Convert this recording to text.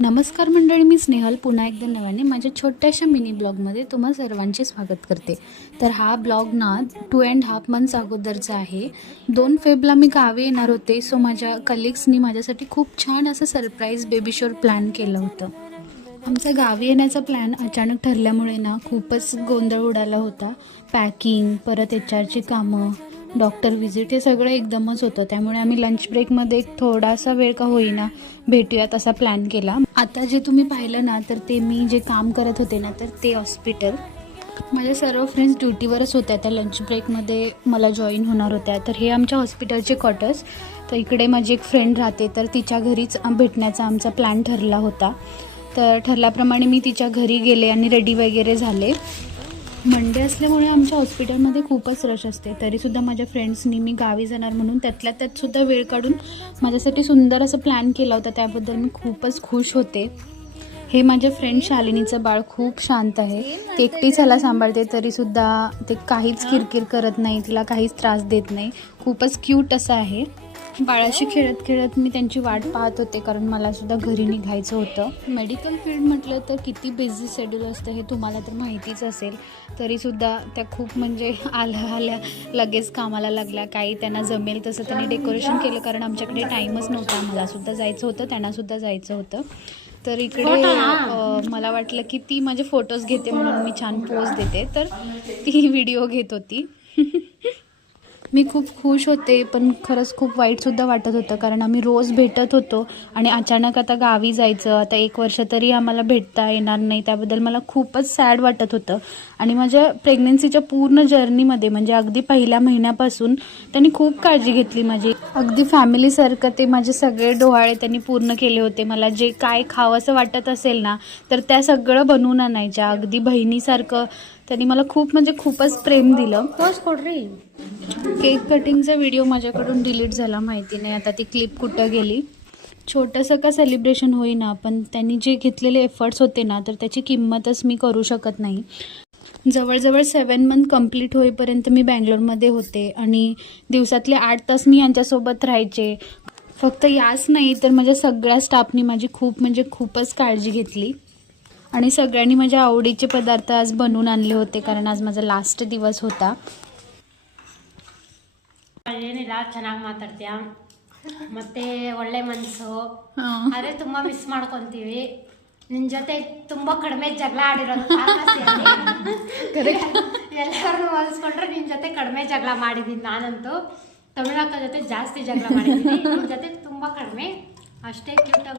नमस्कार मंडळी, मी स्नेहल पुन्हा एकदा नव्याने माझ्या छोट्याशा मिनी ब्लॉगमध्ये तुम्हा सर्वांचे स्वागत करते. तर हा ब्लॉग ना 2.5 मंथ्स अगोदरचा आहे. 2 फेबला मी गावी येणार होते. सो माझ्या कलिग्सनी माझ्यासाठी खूप छान असं सरप्राईज बेबी शॉवर प्लॅन केलं होतं. आमचा गावी येण्याचा प्लॅन अचानक ठरल्यामुळे ना खूपच गोंधळ उडाला होता. पॅकिंग, परत HRची कामं, डॉक्टर व्हिजिट हे सगळं एकदमच होतं. त्यामुळे आम्ही लंच ब्रेकमध्ये एक थोडासा वेळ का होईना भेटूयात असा प्लॅन केला. आता जे तुम्ही पाहिलं ना, तर ते मी जे काम करत होते ना, तर ते हॉस्पिटल. माझ्या सर्व फ्रेंड्स ड्युटीवरच होत्या. त्या लंच ब्रेकमध्ये मला जॉईन होणार होत्या. तर हे आमच्या हॉस्पिटलचे क्वार्टर्स. तर इकडे माझी एक फ्रेंड राहते, तर तिच्या घरीच भेटण्याचा आमचा प्लॅन ठरला होता. तर ठरल्याप्रमाणे मी तिच्या घरी गेले आणि रेडी वगैरे झाले. मंडे असल्यामुळे आमच्या हॉस्पिटलमध्ये खूपच रश असते. तरीसुद्धा माझ्या फ्रेंड्सनी मी गावी जाणार म्हणून त्यातल्या त्यातसुद्धा वेळ काढून माझ्यासाठी सुंदर असं प्लॅन केला होता. त्याबद्दल मी खूपच खुश होते. हे माझ्या फ्रेंड शालिनीचं बाळ खूप शांत आहे. ती एकटीच ह्याला सांभाळते, तरीसुद्धा ते काहीच किरकिर करत नाही, तिला काहीच त्रास देत नाही. खूपच क्यूट असं आहे. बाळाशी खेळत खेळत मी त्यांची वाट पाहत होते, कारण मलासुद्धा घरी निघायचं होतं. मेडिकल फील्ड म्हटलं तर किती बिझी शेड्यूल असतं हे तुम्हाला तर माहितीच असेल. तरीसुद्धा त्या खूप म्हणजे आल्या लगेच कामाला लागल्या. काही त्यांना जमेल तसं त्यांनी डेकोरेशन केलं, कारण आमच्याकडे टाईमच नव्हता. मलासुद्धा जायचं होतं, त्यांनासुद्धा जायचं होतं. तर इकडे मला वाटलं की ती माझे फोटोज घेते म्हणून मी छान पोज देते, तर ती व्हिडिओ घेत होती. मी खूप खुश होते, पण खरंच खूप वाईटसुद्धा वाटत होतं, कारण आम्ही रोज भेटत होतो आणि अचानक आता गावी जायचं. आता 1 वर्ष तरी आम्हाला भेटता येणार नाही. त्याबद्दल मला खूपच सॅड वाटत होतं. आणि माझ्या प्रेग्नन्सीच्या पूर्ण जर्नीमध्ये म्हणजे अगदी पहिल्या महिन्यापासून त्यांनी खूप काळजी घेतली माझी. अगदी फॅमिलीसारखं ते माझे सगळे डोहाळे त्यांनी पूर्ण केले होते. मला जे काय खावंसं वाटत असेल ना, तर त्या सगळं बनवून आणायच्या. अगदी बहिणीसारखं त्यांनी मला खूप म्हणजे खूपच प्रेम दिलं. केक कटिंगचा व्हिडिओ माझ्याकडून डिलीट झाला, माहिती नाही आता ती क्लिप कुठं गेली. छोटंसं का सेलिब्रेशन होईना, पण त्यांनी जे घेतलेले एफर्ट्स होते ना, तर त्याची किंमतच मी करू शकत नाही. जवळजवळ 7 मंथ कंप्लीट होईपर्यंत मी बँगलोरमध्ये होते आणि दिवसातले 8 तास मी यांच्यासोबत राहायचे. फक्त याच नाही तर माझ्या सगळ्या स्टाफनी माझी खूप म्हणजे खूपच काळजी घेतली. आणि सगळ्यांनी माझ्या आवडीचे पदार्थ आज बनवून आणले होते, कारण आज माझा लास्ट दिवस होता. ಏನಿಲ್ಲ ಚೆನ್ನಾಗಿ ಮಾತಾಡ್ತೀಯ ಮತ್ತೆ ಒಳ್ಳೆ ಮನಸ್ಸು. ಆದರೆ ತುಂಬ ಮಿಸ್ ಮಾಡ್ಕೊತೀವಿ. ನಿನ್ನ ಜೊತೆ ತುಂಬ ಕಡಿಮೆ ಜಗಳ ಆಡಿರೋದು ಎಲ್ಲರನ್ನೂ ಹೋಲಿಸ್ಕೊಂಡ್ರೆ ನಿನ್ನ ಜೊತೆ ಕಡಿಮೆ ಜಗಳ ಮಾಡಿದ್ದೀನಿ. ನಾನಂತೂ ತಮಿಳಕ್ಕ ಜೊತೆ ಜಾಸ್ತಿ ಜಗಳ ಮಾಡಿದ್ದೀನಿ, ನಿನ್ನ ಜೊತೆ ತುಂಬ ಕಡಿಮೆ. ಅಷ್ಟೇ ಕ್ಯೂಟಾಗಿ